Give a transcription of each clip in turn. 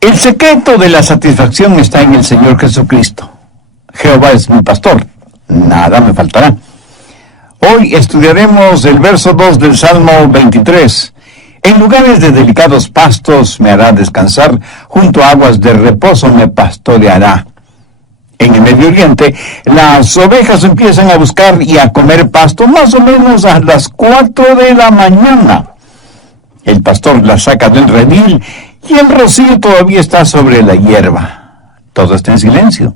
El secreto de la satisfacción está en el Señor Jesucristo. Jehová es mi pastor, nada me faltará. Hoy estudiaremos el verso 2 del Salmo 23. En lugares de delicados pastos me hará descansar, junto a aguas de reposo me pastoreará. En el Medio Oriente, las ovejas empiezan a buscar y a comer pasto más o menos a las 4 de la mañana. El pastor las saca del redil y el rocío todavía está sobre la hierba. Todo está en silencio.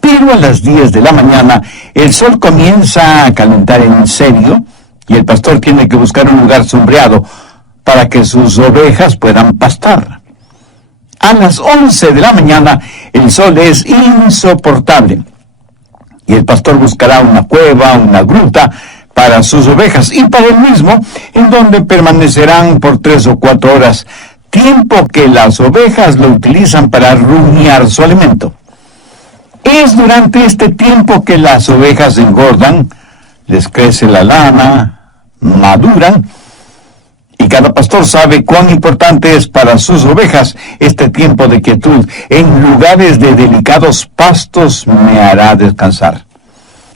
Pero a las 10 de la mañana, el sol comienza a calentar en serio y el pastor tiene que buscar un lugar sombreado para que sus ovejas puedan pastar. A las 11 de la mañana, el sol es insoportable y el pastor buscará una cueva, una gruta para sus ovejas y para él mismo, en donde permanecerán por 3 o 4 horas, tiempo que las ovejas lo utilizan para rumiar su alimento. Es durante este tiempo que las ovejas engordan, les crece la lana, maduran, y cada pastor sabe cuán importante es para sus ovejas este tiempo de quietud. En lugares de delicados pastos me hará descansar.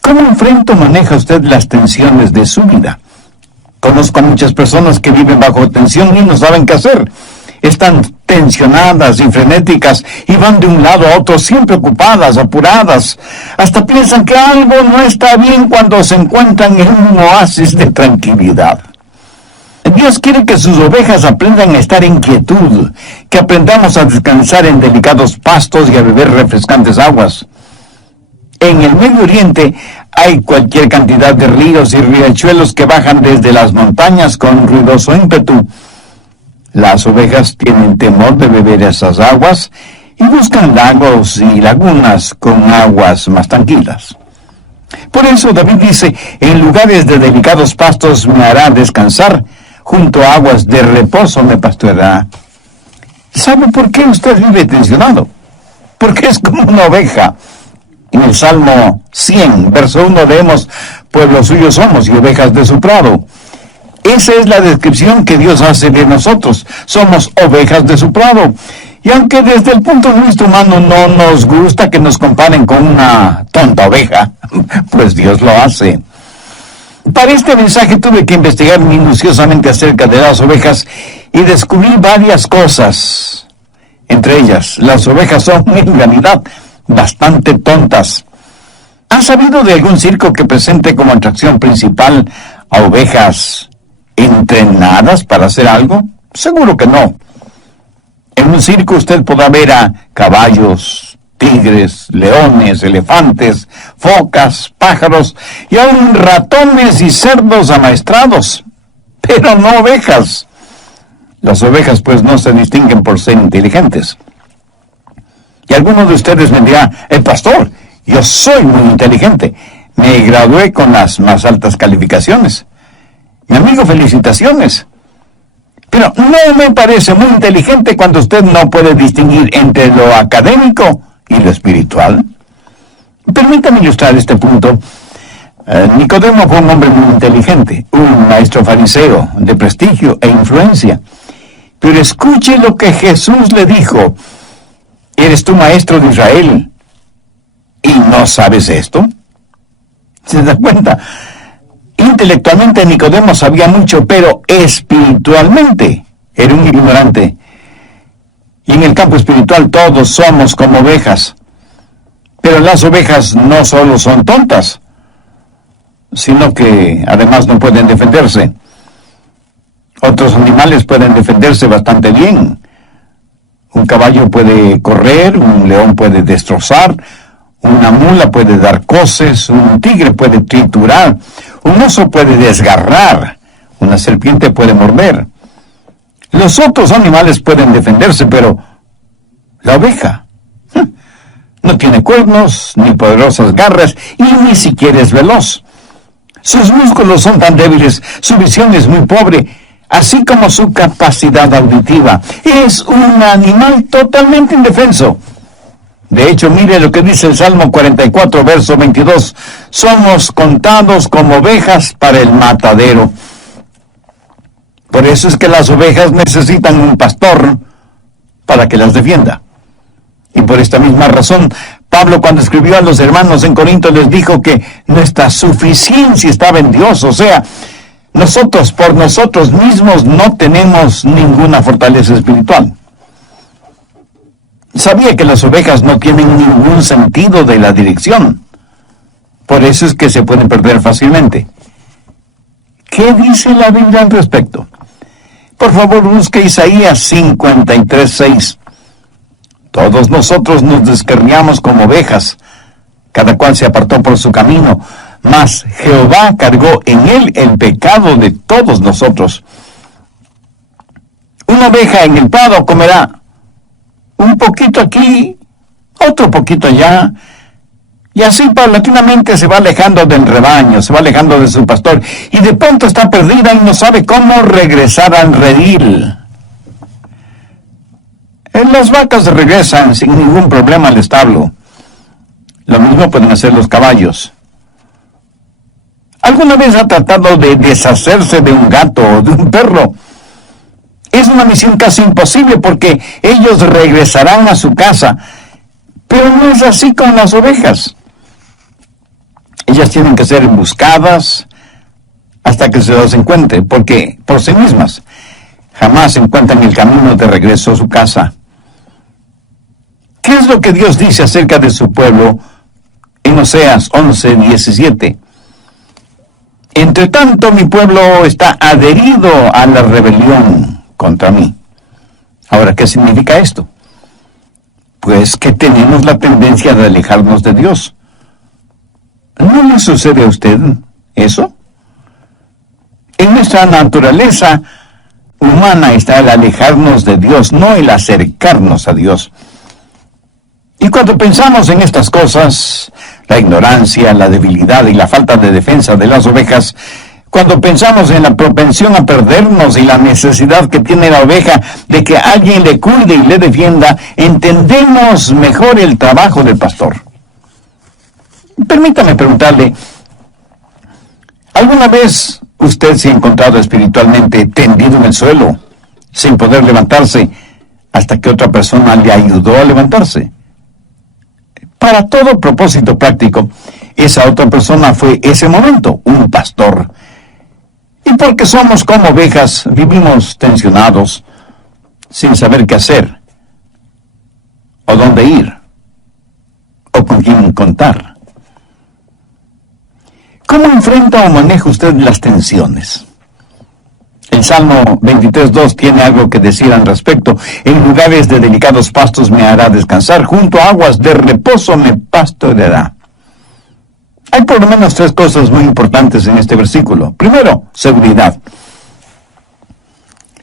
¿Cómo enfrenta o maneja usted las tensiones de su vida? Conozco a muchas personas que viven bajo tensión y no saben qué hacer. Están tensionadas y frenéticas y van de un lado a otro siempre ocupadas, apuradas. Hasta piensan que algo no está bien cuando se encuentran en un oasis de tranquilidad. Dios quiere que sus ovejas aprendan a estar en quietud, que aprendamos a descansar en delicados pastos y a beber refrescantes aguas. En el Medio Oriente hay cualquier cantidad de ríos y riachuelos que bajan desde las montañas con ruidoso ímpetu. Las ovejas tienen temor de beber esas aguas y buscan lagos y lagunas con aguas más tranquilas. Por eso David dice, en lugares de delicados pastos me hará descansar, junto a aguas de reposo me pastoreará. ¿Sabe por qué usted vive tensionado? Porque es como una oveja. En el Salmo 100, verso 1 leemos, pueblo suyo somos y ovejas de su prado. Esa es la descripción que Dios hace de nosotros. Somos ovejas de su prado. Y aunque desde el punto de vista humano no nos gusta que nos comparen con una tonta oveja, pues Dios lo hace. Para este mensaje tuve que investigar minuciosamente acerca de las ovejas y descubrí varias cosas. Entre ellas, las ovejas son en realidad bastante tontas. ¿Han sabido de algún circo que presente como atracción principal a ovejas entrenadas para hacer algo? Seguro que no. En un circo usted podrá ver a caballos, tigres, leones, elefantes, focas, pájaros y aún ratones y cerdos amaestrados, pero no ovejas. Las ovejas pues no se distinguen por ser inteligentes. Y alguno de ustedes me dirá, pastor, yo soy muy inteligente, me gradué con las más altas calificaciones. Mi amigo, felicitaciones. Pero no me parece muy inteligente cuando usted no puede distinguir entre lo académico y lo espiritual. Permítame ilustrar este punto. Nicodemo fue un hombre muy inteligente, un maestro fariseo de prestigio e influencia. Pero escuche lo que Jesús le dijo. ¿Eres tú maestro de Israel y no sabes esto? ¿Se da cuenta? Intelectualmente Nicodemo sabía mucho, pero espiritualmente era un ignorante. Y en el campo espiritual todos somos como ovejas. Pero las ovejas no solo son tontas, sino que además no pueden defenderse. Otros animales pueden defenderse bastante bien. Un caballo puede correr, un león puede destrozar, una mula puede dar coces, un tigre puede triturar, un oso puede desgarrar, una serpiente puede morder. Los otros animales pueden defenderse, pero la oveja no tiene cuernos, ni poderosas garras, y ni siquiera es veloz. Sus músculos son tan débiles, su visión es muy pobre, así como su capacidad auditiva. Es un animal totalmente indefenso. De hecho, mire lo que dice el Salmo 44, verso 22. Somos contados como ovejas para el matadero. Por eso es que las ovejas necesitan un pastor para que las defienda. Y por esta misma razón, Pablo, cuando escribió a los hermanos en Corinto, les dijo que nuestra suficiencia estaba en Dios. O sea, nosotros por nosotros mismos no tenemos ninguna fortaleza espiritual. Sabía que las ovejas no tienen ningún sentido de la dirección. Por eso es que se pueden perder fácilmente. ¿Qué dice la Biblia al respecto? Por favor, busque Isaías 53:6. Todos nosotros nos descarriamos como ovejas, cada cual se apartó por su camino, mas Jehová cargó en él el pecado de todos nosotros. Una oveja en el prado comerá un poquito aquí, otro poquito allá, y así paulatinamente se va alejando del rebaño, se va alejando de su pastor, y de pronto está perdida y no sabe cómo regresar al redil. Las vacas regresan sin ningún problema al establo. Lo mismo pueden hacer los caballos. ¿Alguna vez ha tratado de deshacerse de un gato o de un perro? Es una misión casi imposible porque ellos regresarán a su casa. Pero no es así con las ovejas. Ellas tienen que ser buscadas hasta que se las encuentre, porque por sí mismas jamás encuentran el camino de regreso a su casa. ¿Qué es lo que Dios dice acerca de su pueblo en Oseas 11:17? Entre tanto, mi pueblo está adherido a la rebelión contra mí. Ahora, ¿qué significa esto? Pues que tenemos la tendencia de alejarnos de Dios. ¿No le sucede a usted eso? En nuestra naturaleza humana está el alejarnos de Dios, no el acercarnos a Dios. Y cuando pensamos en estas cosas, la ignorancia, la debilidad y la falta de defensa de las ovejas, cuando pensamos en la propensión a perdernos y la necesidad que tiene la oveja de que alguien le cuide y le defienda, entendemos mejor el trabajo del pastor. Permítame preguntarle, ¿alguna vez usted se ha encontrado espiritualmente tendido en el suelo, sin poder levantarse, hasta que otra persona le ayudó a levantarse? Para todo propósito práctico, esa otra persona fue ese momento, un pastor. Y porque somos como ovejas, vivimos tensionados, sin saber qué hacer, o dónde ir, o con quién contar. ¿Cómo enfrenta o maneja usted las tensiones? El Salmo 23:2 tiene algo que decir al respecto. En lugares de delicados pastos me hará descansar, junto a aguas de reposo me pastoreará. Hay por lo menos tres cosas muy importantes en este versículo. Primero, seguridad.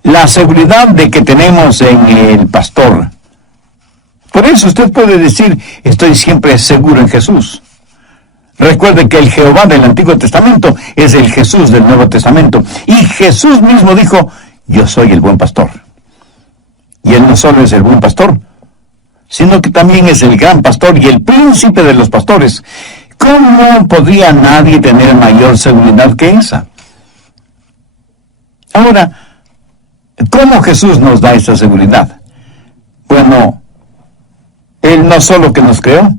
La seguridad de que tenemos en el pastor. Por eso usted puede decir, estoy siempre seguro en Jesús. Recuerde que el Jehová del Antiguo Testamento es el Jesús del Nuevo Testamento. Y Jesús mismo dijo, yo soy el buen pastor. Y Él no solo es el buen pastor, sino que también es el gran pastor y el príncipe de los pastores. ¿Cómo podría nadie tener mayor seguridad que esa? Ahora, ¿cómo Jesús nos da esa seguridad? Bueno, Él no solo que nos creó,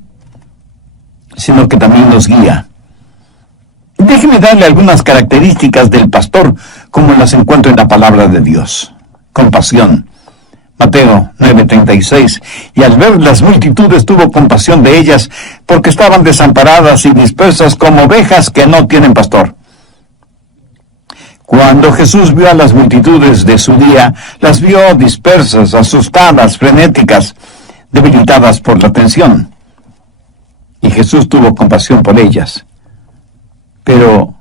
sino que también nos guía. Déjeme darle algunas características del pastor, como las encuentro en la palabra de Dios. Compasión. Mateo 9:36. Y al ver las multitudes tuvo compasión de ellas, porque estaban desamparadas y dispersas como ovejas que no tienen pastor. Cuando Jesús vio a las multitudes de su día, las vio dispersas, asustadas, frenéticas, debilitadas por la tensión. Y Jesús tuvo compasión por ellas. Pero,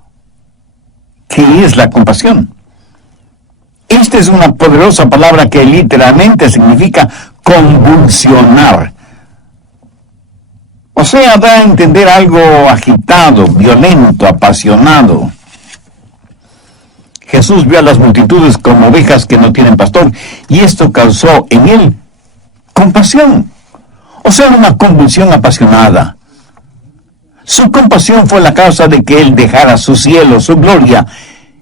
¿qué es la compasión? Esta es una poderosa palabra que literalmente significa convulsionar. O sea, da a entender algo agitado, violento, apasionado. Jesús vio a las multitudes como ovejas que no tienen pastor, y esto causó en él compasión. O sea, una convulsión apasionada. Su compasión fue la causa de que Él dejara su cielo, su gloria,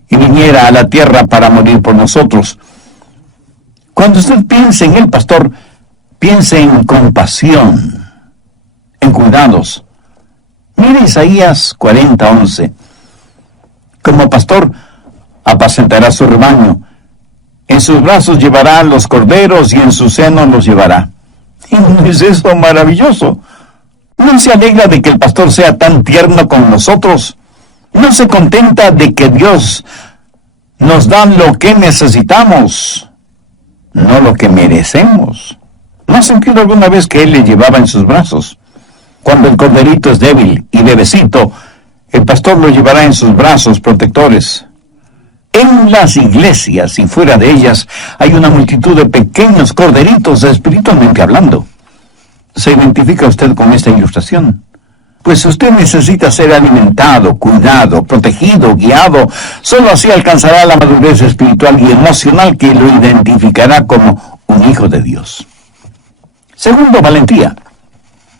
y viniera a la tierra para morir por nosotros. Cuando usted piense en el pastor, piense en compasión, en cuidados. Mire Isaías 40:11. Como pastor, apacentará su rebaño. En sus brazos llevará los corderos y en su seno los llevará. ¿Y no es eso maravilloso? ¿No se alegra de que el pastor sea tan tierno con nosotros? ¿No se contenta de que Dios nos da lo que necesitamos, no lo que merecemos? ¿No ha sentido alguna vez que Él le llevaba en sus brazos? Cuando el corderito es débil y bebecito, el pastor lo llevará en sus brazos protectores. En las iglesias y fuera de ellas hay una multitud de pequeños corderitos espiritualmente hablando. ¿Se identifica usted con esta ilustración? Pues usted necesita ser alimentado, cuidado, protegido, guiado. Solo así alcanzará la madurez espiritual y emocional que lo identificará como un hijo de Dios. Segundo, valentía.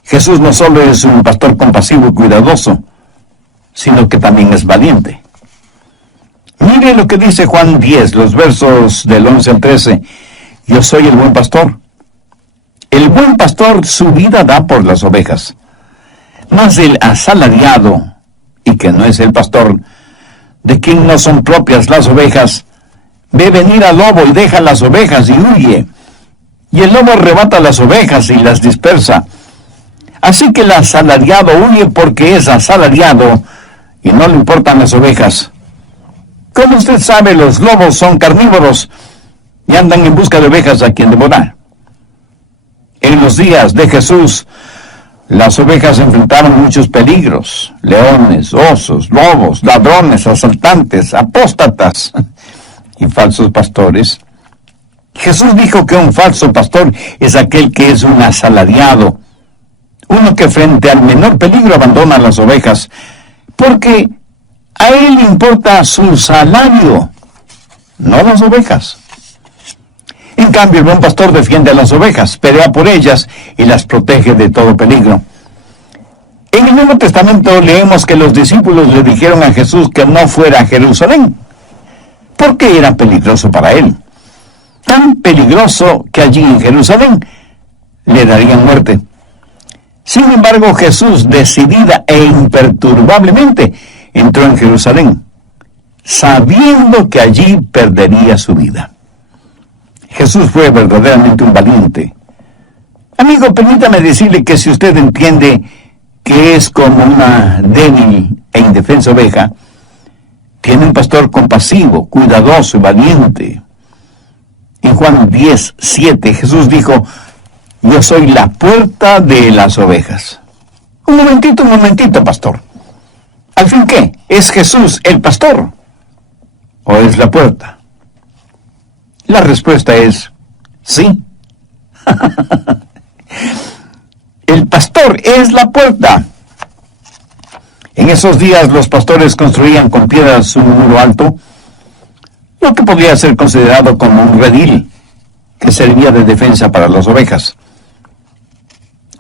Jesús no solo es un pastor compasivo y cuidadoso, sino que también es valiente. Mire lo que dice Juan 10, los versos del 11 al 13. Yo soy el buen pastor. El buen pastor su vida da por las ovejas. Mas el asalariado, y que no es el pastor, de quien no son propias las ovejas, ve venir al lobo y deja las ovejas y huye. Y el lobo arrebata las ovejas y las dispersa. Así que el asalariado huye porque es asalariado y no le importan las ovejas. Como usted sabe, los lobos son carnívoros y andan en busca de ovejas a quien devorar. En los días de Jesús, las ovejas enfrentaron muchos peligros: leones, osos, lobos, ladrones, asaltantes, apóstatas y falsos pastores. Jesús dijo que un falso pastor es aquel que es un asalariado, uno que frente al menor peligro abandona las ovejas, porque a él le importa su salario, no las ovejas. En cambio, el buen pastor defiende a las ovejas, pelea por ellas y las protege de todo peligro. En el Nuevo Testamento leemos que los discípulos le dijeron a Jesús que no fuera a Jerusalén, porque era peligroso para él. Tan peligroso que allí en Jerusalén le darían muerte. Sin embargo, Jesús, decidida e imperturbablemente, entró en Jerusalén, sabiendo que allí perdería su vida. Jesús fue verdaderamente un valiente. Amigo, permítame decirle que si usted entiende que es como una débil e indefensa oveja, tiene un pastor compasivo, cuidadoso y valiente. En Juan 10:7, Jesús dijo: yo soy la puerta de las ovejas. Un momentito, pastor. ¿Al fin qué? ¿Es Jesús el pastor? ¿O es la puerta? La respuesta es sí. El pastor es la puerta. En esos días los pastores construían con piedras un muro alto, lo que podría ser considerado como un redil, que servía de defensa para las ovejas.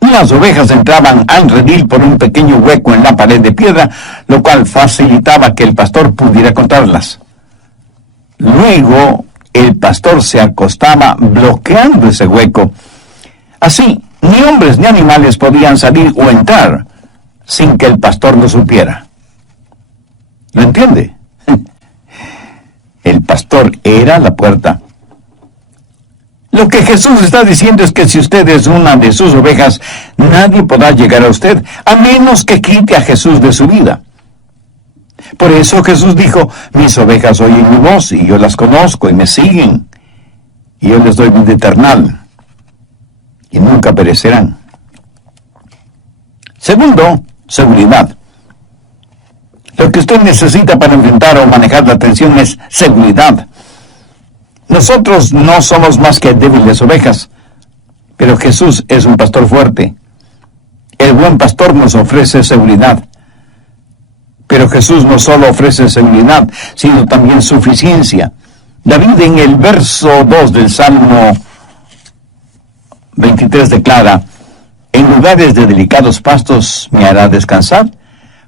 Las ovejas entraban al redil por un pequeño hueco en la pared de piedra, lo cual facilitaba que el pastor pudiera contarlas. Luego, el pastor se acostaba bloqueando ese hueco. Así, ni hombres ni animales podían salir o entrar sin que el pastor lo supiera. ¿Lo entiende? El pastor era la puerta. Lo que Jesús está diciendo es que si usted es una de sus ovejas, nadie podrá llegar a usted, a menos que quite a Jesús de su vida. Por eso Jesús dijo: mis ovejas oyen mi voz, y yo las conozco, y me siguen, y yo les doy vida eterna, y nunca perecerán. Segundo, seguridad. Lo que usted necesita para enfrentar o manejar la tensión es seguridad. Nosotros no somos más que débiles ovejas, pero Jesús es un pastor fuerte. El buen pastor nos ofrece seguridad. Pero Jesús no solo ofrece seguridad, sino también suficiencia. David, en el verso 2 del Salmo 23, declara: en lugares de delicados pastos me hará descansar,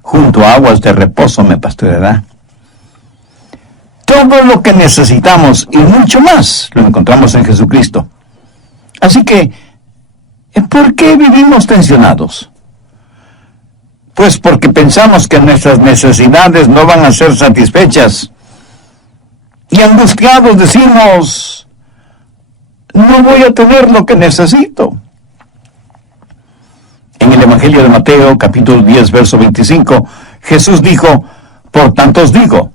junto a aguas de reposo me pastoreará. Todo lo que necesitamos y mucho más lo encontramos en Jesucristo. Así que ¿Por qué vivimos tensionados? Pues porque pensamos que nuestras necesidades no van a ser satisfechas. Y angustiados decimos, no voy a tener lo que necesito. En el Evangelio de Mateo, capítulo 10, verso 25, Jesús dijo, por tanto os digo,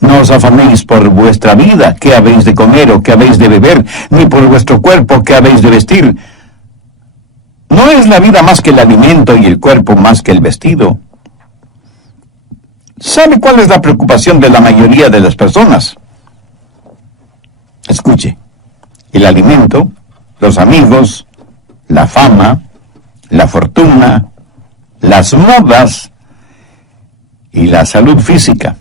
no os afanéis por vuestra vida, qué habéis de comer o qué habéis de beber, ni por vuestro cuerpo, qué habéis de vestir. ¿No es la vida más que el alimento y el cuerpo más que el vestido? ¿Sabe cuál es la preocupación de la mayoría de las personas? Escuche, el alimento, los amigos, la fama, la fortuna, las modas y la salud física.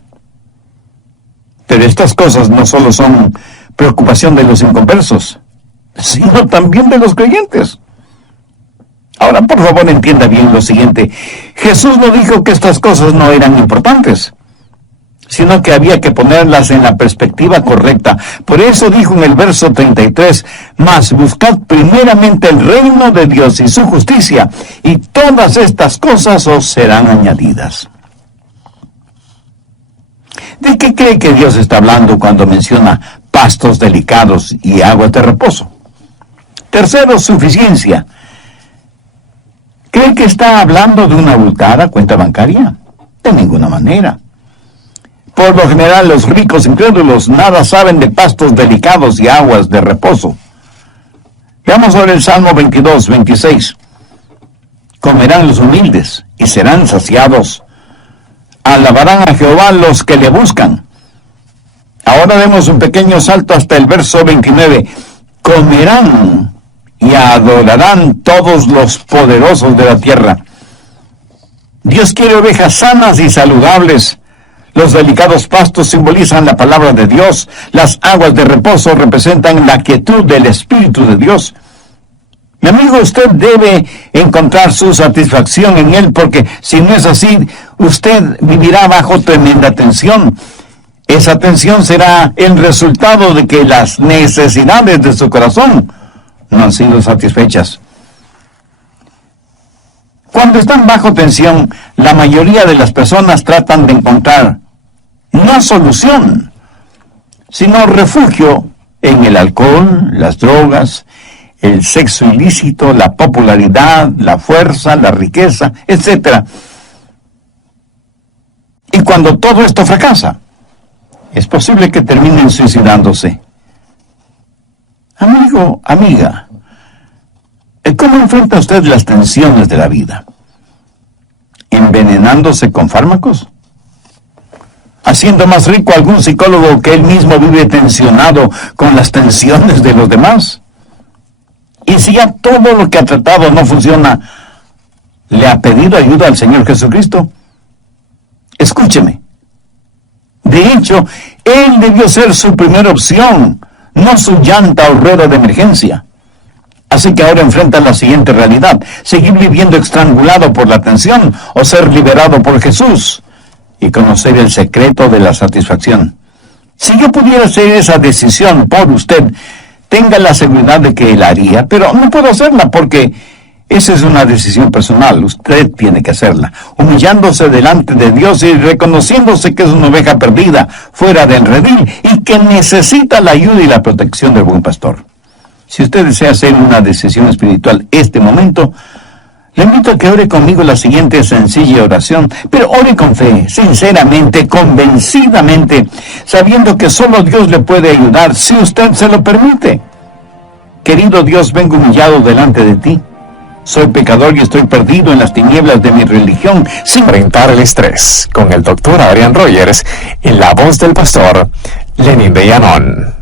Pero estas cosas no solo son preocupación de los inconversos, sino también de los creyentes. Ahora, por favor, entienda bien lo siguiente. Jesús no dijo que estas cosas no eran importantes, sino que había que ponerlas en la perspectiva correcta. Por eso dijo en el verso 33, mas buscad primeramente el reino de Dios y su justicia, y todas estas cosas os serán añadidas. ¿De qué cree que Dios está hablando cuando menciona pastos delicados y aguas de reposo? Tercero, suficiencia. ¿Cree que está hablando de una abultada cuenta bancaria? De ninguna manera. Por lo general, los ricos incrédulos nada saben de pastos delicados y aguas de reposo. Veamos ahora el Salmo 22, 26. Comerán los humildes y serán saciados. Alabarán a Jehová los que le buscan. Ahora demos un pequeño salto hasta el verso 29. Comerán y adorarán todos los poderosos de la tierra. Dios quiere ovejas sanas y saludables. Los delicados pastos simbolizan la palabra de Dios. Las aguas de reposo representan la quietud del Espíritu de Dios. Mi amigo, usted debe encontrar su satisfacción en Él, porque si no es así, usted vivirá bajo tremenda tensión. Esa tensión será el resultado de que las necesidades de su corazón no han sido satisfechas. Cuando están bajo tensión, la mayoría de las personas tratan de encontrar no solución, sino refugio en el alcohol, las drogas, el sexo ilícito, la popularidad, la fuerza, la riqueza, etc. Y cuando todo esto fracasa, es posible que terminen suicidándose. Amigo, amiga, ¿cómo enfrenta usted las tensiones de la vida? ¿Envenenándose con fármacos? ¿Haciendo más rico a algún psicólogo que él mismo vive tensionado con las tensiones de los demás? Y si ya todo lo que ha tratado no funciona, ¿le ha pedido ayuda al Señor Jesucristo? Escúcheme. De hecho, Él debió ser su primera opción, no su llanta o rueda de emergencia. Así que ahora enfrenta la siguiente realidad: seguir viviendo estrangulado por la tensión o ser liberado por Jesús y conocer el secreto de la satisfacción. Si yo pudiera hacer esa decisión por usted, tenga la seguridad de que la haría, pero no puedo hacerla porque esa es una decisión personal. Usted tiene que hacerla, humillándose delante de Dios y reconociéndose que es una oveja perdida, fuera del redil, y que necesita la ayuda y la protección del buen pastor. Si usted desea hacer una decisión espiritual este momento, le invito a que ore conmigo la siguiente sencilla oración, pero ore con fe, sinceramente, convencidamente, sabiendo que solo Dios le puede ayudar si usted se lo permite. Querido Dios, vengo humillado delante de ti. Soy pecador y estoy perdido en las tinieblas de mi religión. Sin enfrentar el estrés, con el Dr. Adrian Rogers, en la voz del pastor Lenin de Llanón.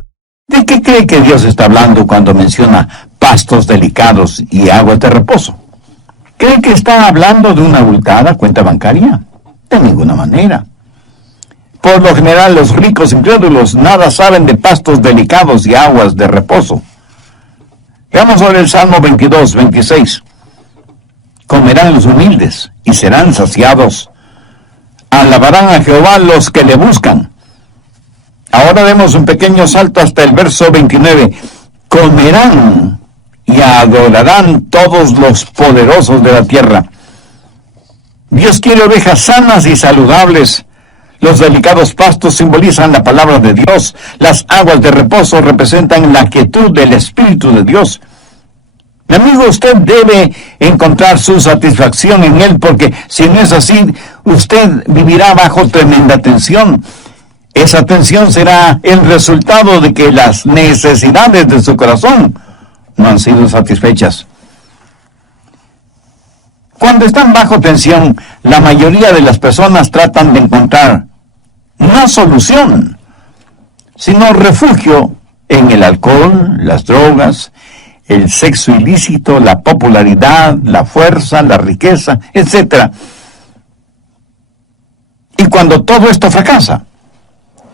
¿De qué cree que Dios está hablando cuando menciona pastos delicados y aguas de reposo? ¿Cree que está hablando de una abultada cuenta bancaria? De ninguna manera. Por lo general, los ricos incrédulos nada saben de pastos delicados y aguas de reposo. Veamos ahora el Salmo 22, 26. Comerán los humildes y serán saciados. Alabarán a Jehová los que le buscan. Ahora demos un pequeño salto hasta el verso 29. Comerán y y adorarán todos los poderosos de la tierra. Dios quiere ovejas sanas y saludables. Los delicados pastos simbolizan la palabra de Dios. Las aguas de reposo representan la quietud del Espíritu de Dios. Mi amigo, usted debe encontrar su satisfacción en Él, porque si no es así, usted vivirá bajo tremenda tensión. Esa tensión será el resultado de que las necesidades de su corazón no han sido satisfechas. Cuando están bajo tensión, la mayoría de las personas tratan de encontrar no solución, sino refugio en el alcohol, las drogas, el sexo ilícito, la popularidad, la fuerza, la riqueza, etc. Y cuando todo esto fracasa,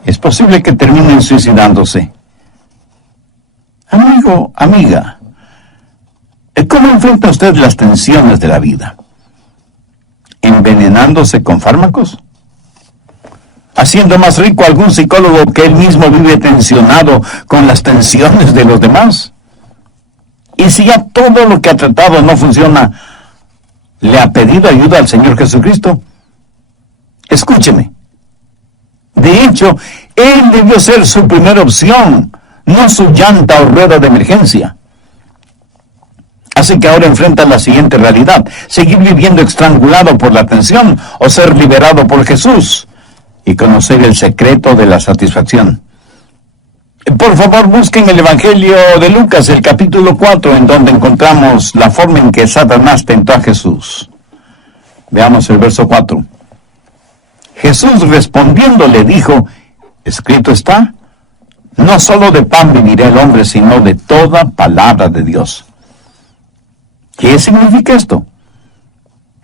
es posible que terminen suicidándose. Amigo, amiga, ¿cómo enfrenta usted las tensiones de la vida? ¿Envenenándose con fármacos? ¿Haciendo más rico a algún psicólogo que él mismo vive tensionado con las tensiones de los demás? Y si ya todo lo que ha tratado no funciona, ¿le ha pedido ayuda al Señor Jesucristo? Escúcheme. De hecho, Él debió ser su primera opción, no su llanta o rueda de emergencia. Así que ahora enfrenta la siguiente realidad: seguir viviendo estrangulado por la tensión o ser liberado por Jesús y conocer el secreto de la satisfacción. Por favor, busquen el Evangelio de Lucas, el capítulo 4, en donde encontramos la forma en que Satanás tentó a Jesús. Veamos el verso 4. Jesús respondiendo le dijo: escrito está, no solo de pan vivirá el hombre, sino de toda palabra de Dios. ¿Qué significa esto?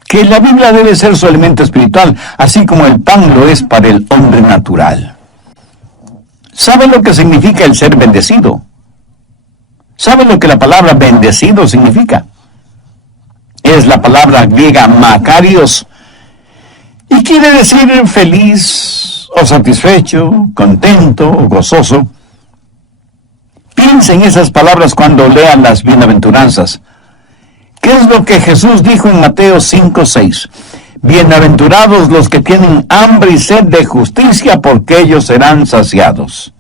Que la Biblia debe ser su alimento espiritual, así como el pan lo es para el hombre natural. ¿Sabe lo que significa el ser bendecido? ¿Sabe lo que la palabra bendecido significa? Es la palabra griega makarios, y quiere decir feliz, o satisfecho, contento, o gozoso. Piense en esas palabras cuando lean las bienaventuranzas. ¿Qué es lo que Jesús dijo en Mateo 5:6? Bienaventurados los que tienen hambre y sed de justicia, porque ellos serán saciados.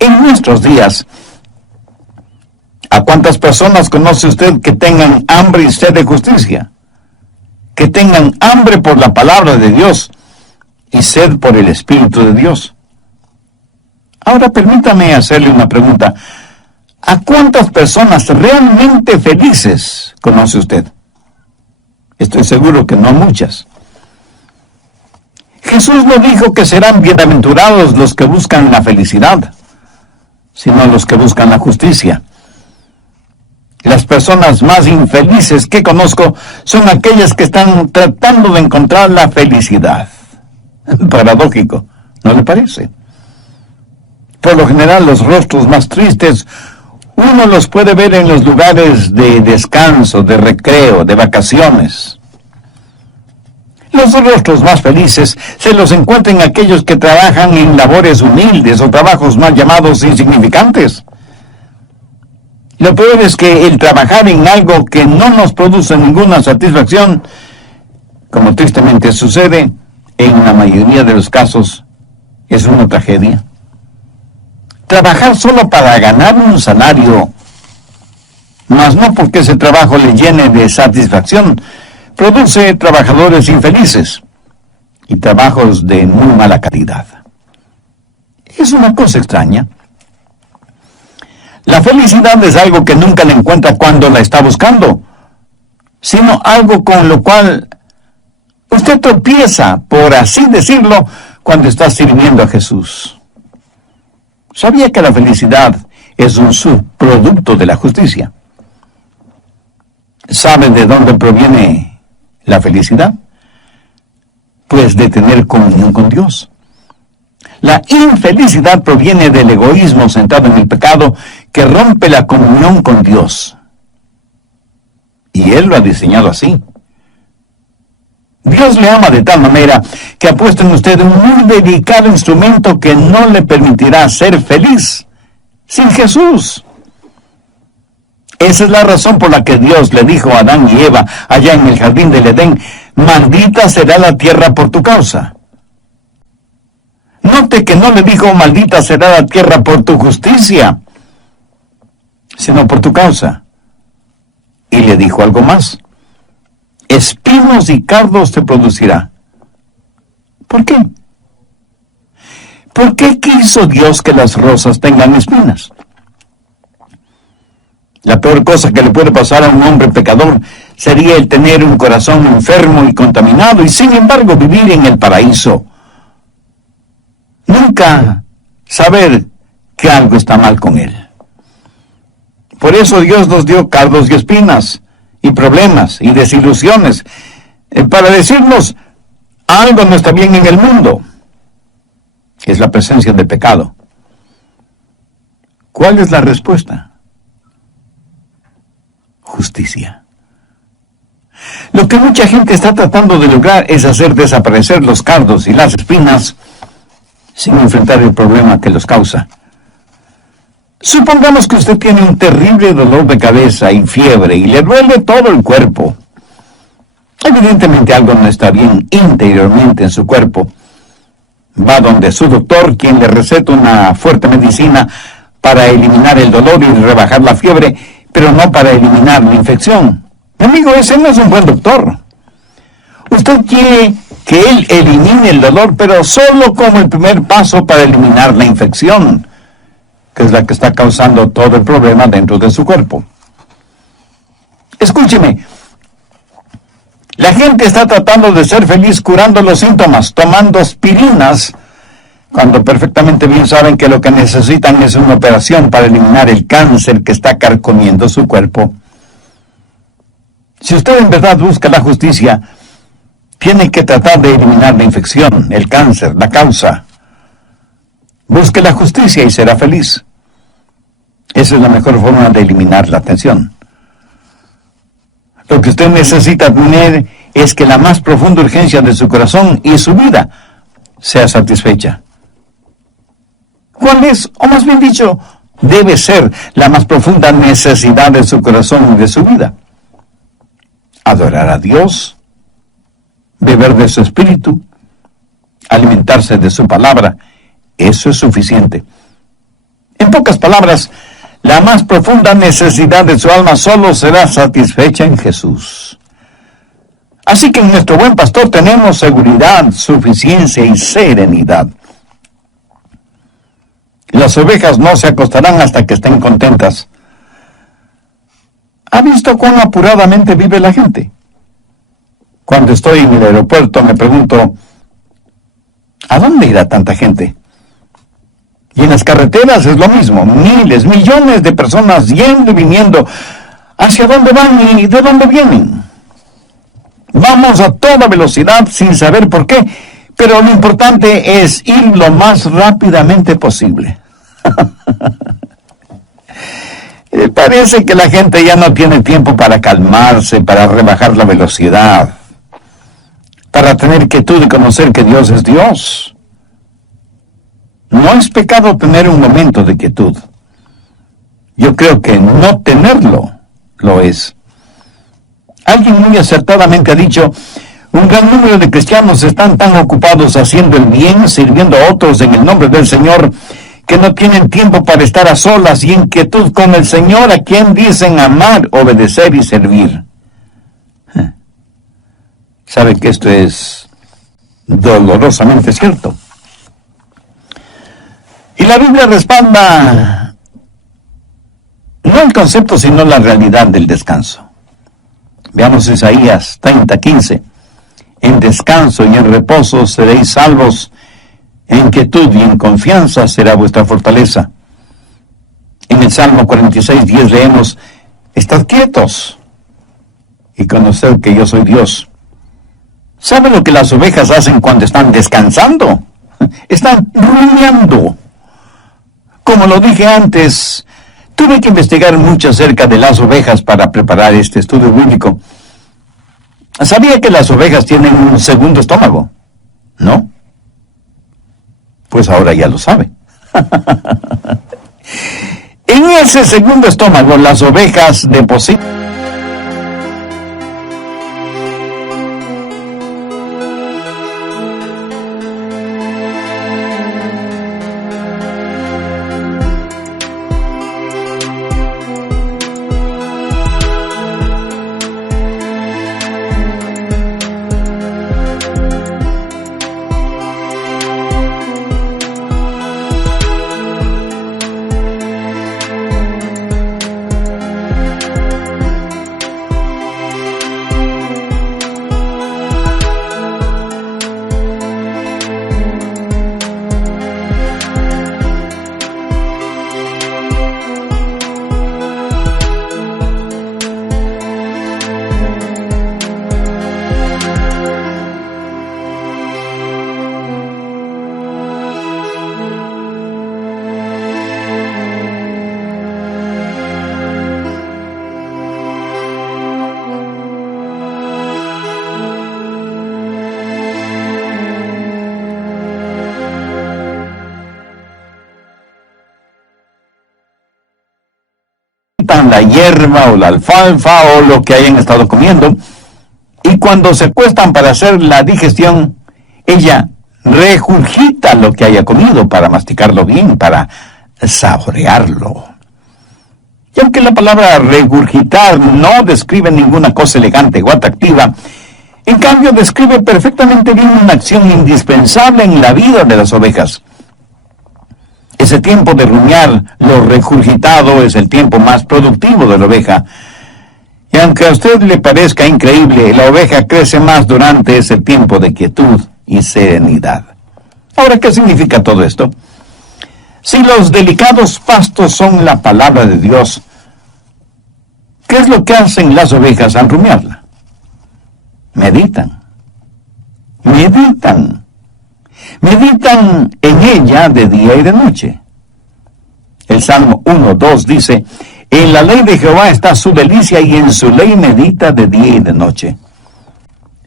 En nuestros días, ¿a cuántas personas conoce usted que tengan hambre y sed de justicia? Que tengan hambre por la palabra de Dios y sed por el Espíritu de Dios. Ahora permítame hacerle una pregunta. ¿A cuántas personas realmente felices conoce usted? Estoy seguro que no muchas. Jesús no dijo que serán bienaventurados los que buscan la felicidad, sino los que buscan la justicia. Las personas más infelices que conozco son aquellas que están tratando de encontrar la felicidad. Paradójico, ¿no le parece? Por lo general, los rostros más tristes uno los puede ver en los lugares de descanso, de recreo, de vacaciones. Los rostros más felices se los encuentran aquellos que trabajan en labores humildes o trabajos mal llamados insignificantes. Lo peor es que el trabajar en algo que no nos produce ninguna satisfacción, como tristemente sucede en la mayoría de los casos, es una tragedia. Trabajar solo para ganar un salario, mas no porque ese trabajo le llene de satisfacción, produce trabajadores infelices y trabajos de muy mala calidad. Es una cosa extraña. La felicidad es algo que nunca la encuentra cuando la está buscando, sino algo con lo cual usted tropieza, por así decirlo, cuando está sirviendo a Jesús. ¿Sabía que la felicidad es un subproducto de la justicia? ¿Sabe de dónde proviene la felicidad? Pues de tener comunión con Dios. La infelicidad proviene del egoísmo centrado en el pecado que rompe la comunión con Dios. Y Él lo ha diseñado así. Dios le ama de tal manera que ha puesto en usted un muy delicado instrumento que no le permitirá ser feliz sin Jesús. Esa es la razón por la que Dios le dijo a Adán y Eva allá en el jardín del Edén: maldita será la tierra por tu causa. Note que no le dijo maldita será la tierra por tu justicia, sino por tu causa. Y le dijo algo más: espinos y cardos te producirá. ¿Por qué? ¿Por qué quiso Dios que las rosas tengan espinas? La peor cosa que le puede pasar a un hombre pecador sería el tener un corazón enfermo y contaminado y sin embargo vivir en el paraíso. Nunca saber que algo está mal con él. Por eso Dios nos dio cardos y espinas, y problemas, y desilusiones, para decirnos algo no está bien en el mundo. Es la presencia del pecado. ¿Cuál es la respuesta? Justicia. Lo que mucha gente está tratando de lograr es hacer desaparecer los cardos y las espinas sin enfrentar el problema que los causa. Supongamos que usted tiene un terrible dolor de cabeza y fiebre y le duele todo el cuerpo. Evidentemente algo no está bien interiormente en su cuerpo. Va donde su doctor, quien le receta una fuerte medicina para eliminar el dolor y rebajar la fiebre, pero no para eliminar la infección. Mi amigo, ese no es un buen doctor. Usted quiere que él elimine el dolor, pero solo como el primer paso para eliminar la infección, que es la que está causando todo el problema dentro de su cuerpo. Escúcheme, la gente está tratando de ser feliz curando los síntomas, tomando aspirinas, cuando perfectamente bien saben que lo que necesitan es una operación para eliminar el cáncer que está carcomiendo su cuerpo. Si usted en verdad busca la justicia, tiene que tratar de eliminar la infección, el cáncer, la causa. Busque la justicia y será feliz. Esa es la mejor forma de eliminar la tensión. Lo que usted necesita tener es que la más profunda urgencia de su corazón y su vida sea satisfecha. ¿Cuál es, o más bien dicho, debe ser la más profunda necesidad de su corazón y de su vida? Adorar a Dios, beber de su espíritu, alimentarse de su palabra. Eso es suficiente. En pocas palabras, la más profunda necesidad de su alma solo será satisfecha en Jesús. Así que en nuestro buen pastor tenemos seguridad, suficiencia y serenidad. Las ovejas no se acostarán hasta que estén contentas. ¿Ha visto cuán apuradamente vive la gente? Cuando estoy en el aeropuerto me pregunto, ¿a dónde irá tanta gente? Y en las carreteras es lo mismo, miles, millones de personas yendo y viniendo. ¿Hacia dónde van y de dónde vienen? Vamos a toda velocidad sin saber por qué, pero lo importante es ir lo más rápidamente posible. Parece que la gente ya no tiene tiempo para calmarse, para rebajar la velocidad, para tener quietud y conocer que Dios es Dios. No es pecado tener un momento de quietud. Yo creo que no tenerlo lo es. Alguien muy acertadamente ha dicho, un gran número de cristianos están tan ocupados haciendo el bien, sirviendo a otros en el nombre del Señor, que no tienen tiempo para estar a solas y en quietud con el Señor, a quien dicen amar, obedecer y servir. ¿Sabe que esto es dolorosamente cierto? Y la Biblia respalda no el concepto, sino la realidad del descanso. Veamos Isaías 30:15. En descanso y en reposo seréis salvos, en quietud y en confianza será vuestra fortaleza. En el Salmo 46:10 leemos, estad quietos y conoced que yo soy Dios. ¿Sabe lo que las ovejas hacen cuando están descansando? Están rumiando. Como lo dije antes, tuve que investigar mucho acerca de las ovejas para preparar este estudio bíblico. ¿Sabía que las ovejas tienen un segundo estómago? ¿No? Pues ahora ya lo sabe. En ese segundo estómago, las ovejas depositan la hierba o la alfalfa o lo que hayan estado comiendo, y cuando se acuestan para hacer la digestión, ella regurgita lo que haya comido para masticarlo bien, para saborearlo. Y aunque la palabra regurgitar no describe ninguna cosa elegante o atractiva, en cambio describe perfectamente bien una acción indispensable en la vida de las ovejas. Ese tiempo de rumiar lo regurgitado es el tiempo más productivo de la oveja. Y aunque a usted le parezca increíble, la oveja crece más durante ese tiempo de quietud y serenidad. Ahora, ¿qué significa todo esto? Si los delicados pastos son la palabra de Dios, ¿qué es lo que hacen las ovejas al rumiarla? Meditan. Meditan en ella de día y de noche. El Salmo 1:2 dice: en la ley de Jehová está su delicia, y en su ley medita de día y de noche.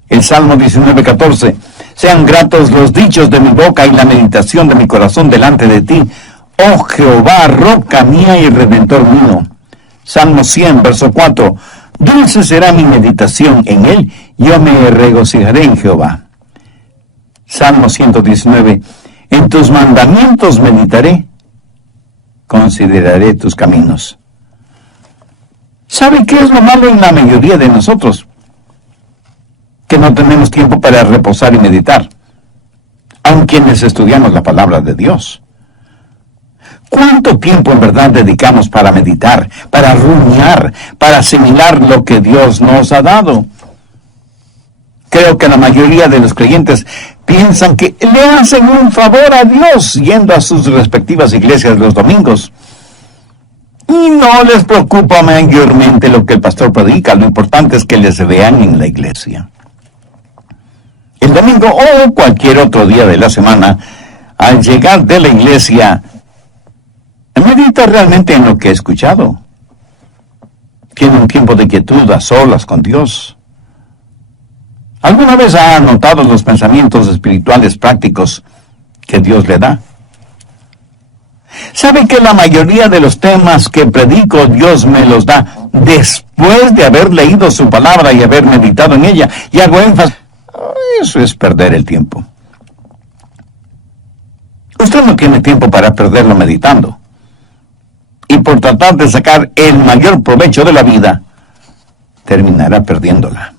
El Salmo 19:14: sean gratos los dichos de mi boca y la meditación de mi corazón delante de ti, oh Jehová, roca mía y redentor mío. Salmo 100, verso 4: dulce será mi meditación en él, yo me regocijaré en Jehová. Salmo 119: en tus mandamientos meditaré, consideraré tus caminos. ¿Sabe qué es lo malo en la mayoría de nosotros? Que no tenemos tiempo para reposar y meditar, aun quienes estudiamos la palabra de Dios. ¿Cuánto tiempo en verdad dedicamos para meditar, para rumiar, para asimilar lo que Dios nos ha dado? Creo que la mayoría de los creyentes piensan que le hacen un favor a Dios yendo a sus respectivas iglesias los domingos. Y no les preocupa mayormente lo que el pastor predica, lo importante es que les vean en la iglesia. El domingo o cualquier otro día de la semana, al llegar de la iglesia, medita realmente en lo que he escuchado. Tiene un tiempo de quietud a solas con Dios. ¿Alguna vez ha anotado los pensamientos espirituales prácticos que Dios le da? ¿Sabe que la mayoría de los temas que predico Dios me los da después de haber leído su palabra y haber meditado en ella? Y hago énfasis. Eso es perder el tiempo. Usted no tiene tiempo para perderlo meditando. Y por tratar de sacar el mayor provecho de la vida, terminará perdiéndola.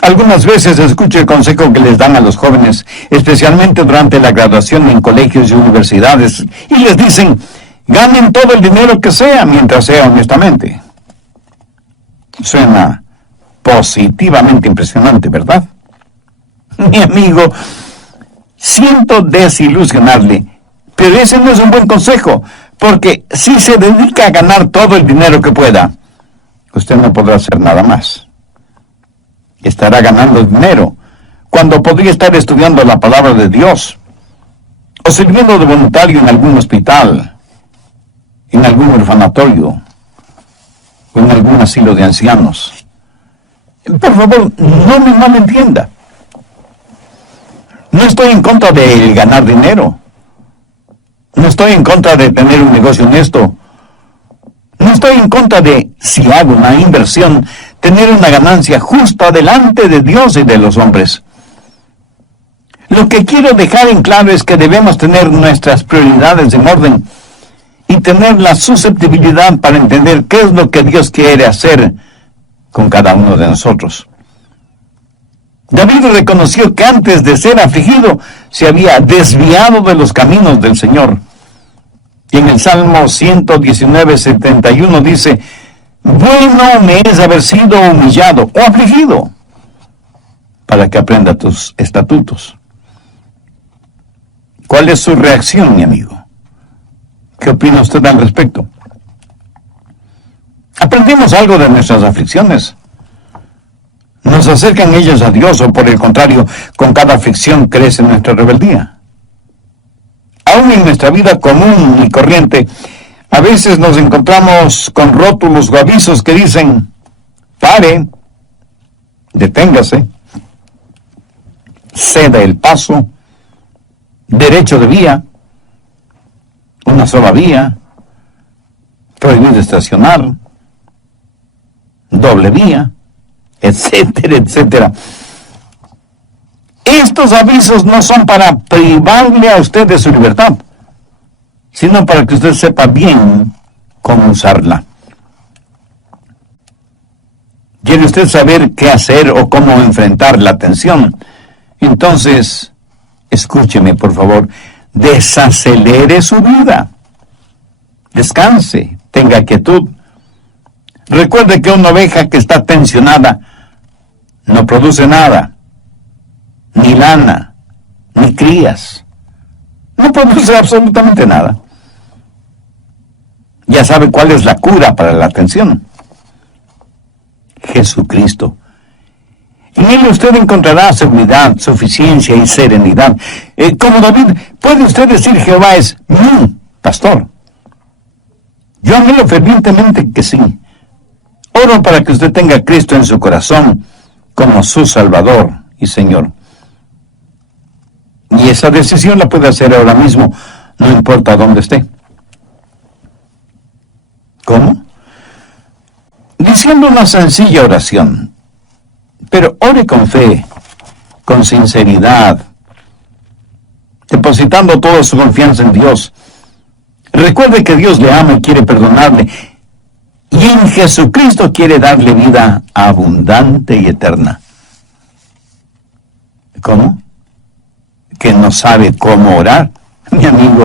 Algunas veces escucho el consejo que les dan a los jóvenes, especialmente durante la graduación en colegios y universidades, y les dicen: ganen todo el dinero que sea, mientras sea honestamente. Suena positivamente impresionante, ¿verdad? Mi amigo, siento desilusionarle, pero ese no es un buen consejo, porque si se dedica a ganar todo el dinero que pueda, usted no podrá hacer nada más. Estará ganando dinero cuando podría estar estudiando la palabra de Dios, o sirviendo de voluntario en algún hospital, en algún orfanatorio, o en algún asilo de ancianos. Por favor, no me malentienda. No estoy en contra de ganar dinero. No estoy en contra de tener un negocio honesto. No estoy en contra de, si hago una inversión, tener una ganancia justa delante de Dios y de los hombres. Lo que quiero dejar en claro es que debemos tener nuestras prioridades en orden y tener la susceptibilidad para entender qué es lo que Dios quiere hacer con cada uno de nosotros. David reconoció que antes de ser afligido se había desviado de los caminos del Señor. Y en el Salmo 119:71 dice: bueno me es haber sido humillado o afligido, para que aprenda tus estatutos. ¿Cuál es su reacción, mi amigo? ¿Qué opina usted al respecto? ¿Aprendimos algo de nuestras aflicciones? ¿Nos acercan ellas a Dios o por el contrario, con cada aflicción crece nuestra rebeldía? Aún en nuestra vida común y corriente, a veces nos encontramos con rótulos o avisos que dicen: pare, deténgase, ceda el paso, derecho de vía, una sola vía, prohibido estacionar, doble vía, etcétera, etcétera. Estos avisos no son para privarle a usted de su libertad, sino para que usted sepa bien cómo usarla. ¿Quiere usted saber qué hacer o cómo enfrentar la tensión? Entonces, escúcheme, por favor, desacelere su vida. Descanse, tenga quietud. Recuerde que una oveja que está tensionada no produce nada, ni lana, ni crías. No produce absolutamente nada. Ya sabe cuál es la cura para la tensión: Jesucristo. En él usted encontrará seguridad, suficiencia y serenidad. Como David, puede usted decir: Jehová es mi pastor. Yo anhelo fervientemente que sí. Oro para que usted tenga a Cristo en su corazón como su Salvador y Señor. Y esa decisión la puede hacer ahora mismo, no importa dónde esté. ¿Cómo? Diciendo una sencilla oración. Pero ore con fe, con sinceridad, depositando toda su confianza en Dios. Recuerde que Dios le ama y quiere perdonarle, y en Jesucristo quiere darle vida abundante y eterna. ¿Cómo? ¿Que no sabe cómo orar, mi amigo?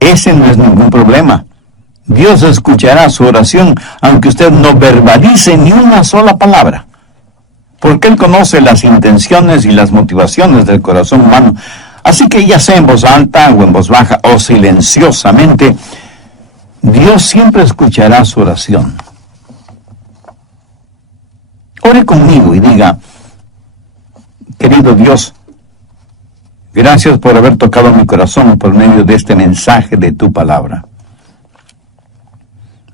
Ese no es ningún problema. Dios escuchará su oración, aunque usted no verbalice ni una sola palabra, porque Él conoce las intenciones y las motivaciones del corazón humano. Así que ya sea en voz alta o en voz baja o silenciosamente, Dios siempre escuchará su oración. Ore conmigo y diga: querido Dios, gracias por haber tocado mi corazón por medio de este mensaje de tu palabra.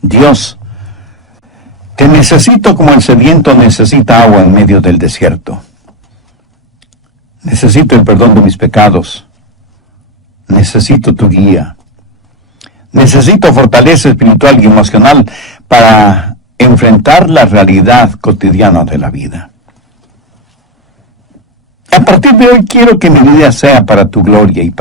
Dios, te necesito como el sediento necesita agua en medio del desierto. Necesito el perdón de mis pecados. Necesito tu guía. Necesito fortaleza espiritual y emocional para enfrentar la realidad cotidiana de la vida. A partir de hoy quiero que mi vida sea para tu gloria y